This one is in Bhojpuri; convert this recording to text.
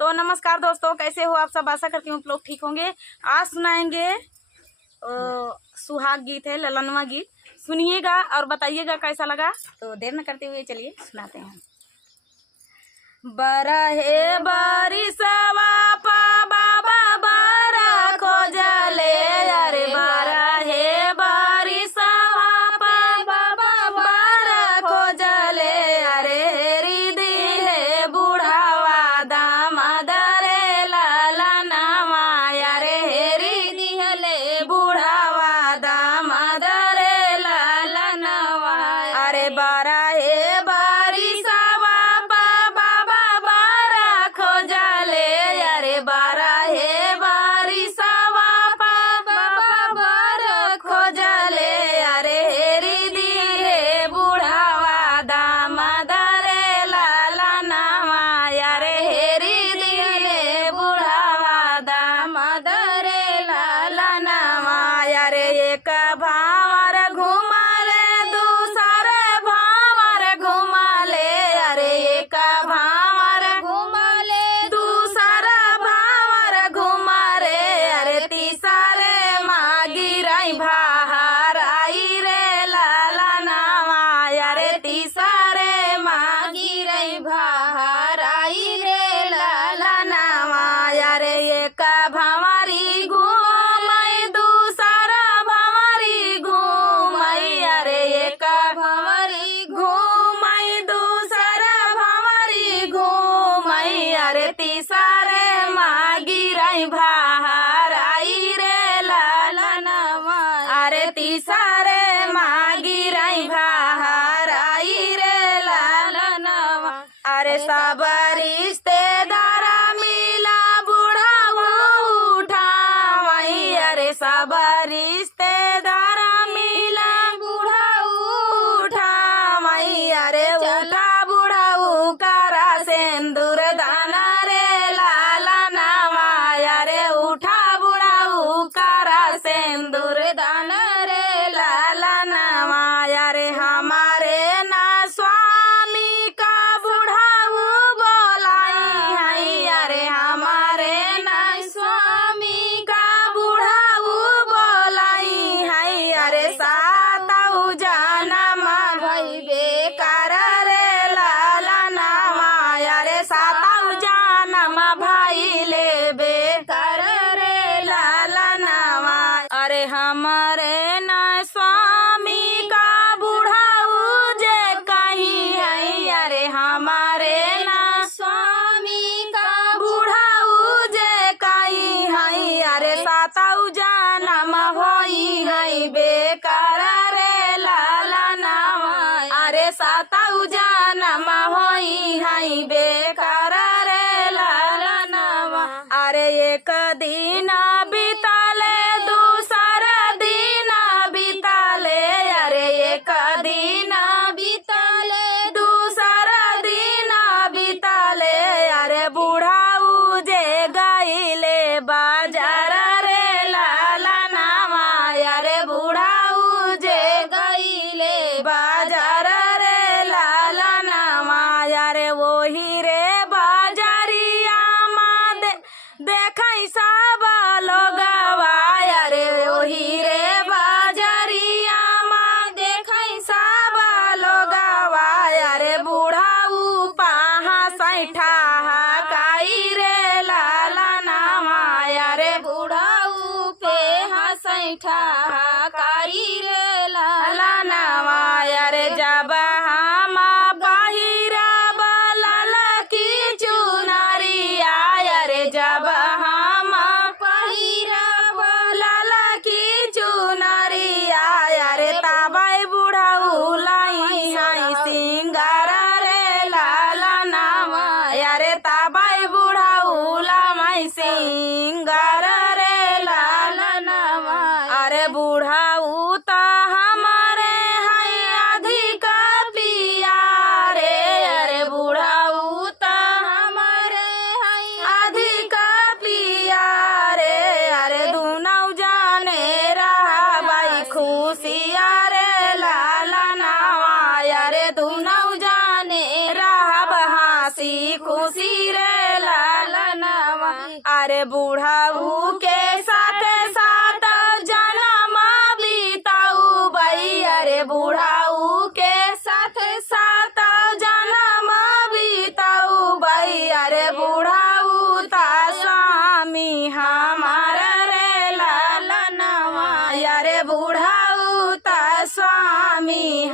तो नमस्कार दोस्तों, कैसे हो आप सब। आशा करती हूँ आप लोग ठीक होंगे। आज सुनाएंगे सुहाग गीत है, ललनवा गीत। सुनिएगा और बताइएगा कैसा लगा। तो देर न करते हुए चलिए सुनाते हैं। बरहे बारिशवा पा बाबा बारा खोजले, अरे बरहे बारिशवा पा बाबा बारा खोजले, अरे रिदी है बुढ़ावा दामाद रे ललनवा, अरे रिदी है बुढ़ावा दामाद रे ललनवा, अरे बरहे बारिशवा पा बाबा बारा खोजले, अरे बरहे बारिशवा पा बाबा बारा खोजले, अरे रिदी रे बुढ़ावा दामाद रे ललनवा, अरे रिदी रे बुढ़ावा दामाद रे ललनवा, अरे एक भावर घुमले दूसरे भावर घुमले, अरे एक भावर घुमले दूसरा भावर घुमरे, अरे तीसरे मागी रही भार आई रे ललनवा, अरे तीसरे मागी रही भार आई रे ललनवा, अरे एक भंवरी घूमई दूसरा भंवरी घूमई, अरे एक भंवरी घूमई दूसरा भंवरी घूमई, अरे तीसरे मागी रही भार आई रे ललनवा, अरे तीसरे मागी रही भार आई रे ललनवा, अरे सब रिश्तेदार मिला बूढ़ा उठावई, अरे सब रिश्तेदार मिला बूढ़ा उठावई, अरे उठा बूढ़ा करा सिंदूर दाना रे ललनवा, अरे उठा बूढ़ा करा सिंदूर दाना रे ललनवा, अरे हमारे ना स्वामी का बूढ़ा बोलाई है, अरे हमारे ना स्वामी का बूढ़ा बोलाई है, अरे सातऊ जनम भइबे कर रे ललनवा, अरे सातऊ जनम भाई लेबे कर रे ललनवा, अरे हमारे न स्वामी का बूढ़ा जे कहीं है, अरे हमारे न स्वामी का बूढ़ा जे कहीं है, अरे सातऊ जनम होई है बेकार रे ललनवा, अरे सातऊ जनम होई है बेकार रे ललनवा, अरे एक दिन बीतले दूसरा दिन बीतले, अरे एक दिन बीतले दूसरा दिन बीतले, अरे बूढ़ाऊ जे गईले बाजार रे ललनवा, अरे बूढ़ाऊ जे गईले बाजार रे ललनवा, अरे वही रे बाजारिया माँ देखई सब लोगवा, अरे वही रे बाजारिया माँ देखई सब लोगवा, अरे बूढ़ाऊ पाहा सैठा काई रे ललनवा, अरे बूढ़ाऊ पे हसैठा काई रे ललनवा, अरे जब हम पहिरब ललकी चुनरिया, अरे जब हम पहिरब ललकी चुनरिया, अरे तबै बुढ़ऊ लाई है सिंगार रे ललनवा, अरे तबै बुढ़ा अरे बूढ़ाऊ के साथ साथ जन्म बीताऊ बई अरे बूढ़ाऊ के साथ साथ जन्म बीताऊ बई अरे बूढ़ाऊ ता स्वामी हमार रे लालनवा अरे बूढ़ाऊ ता स्वामी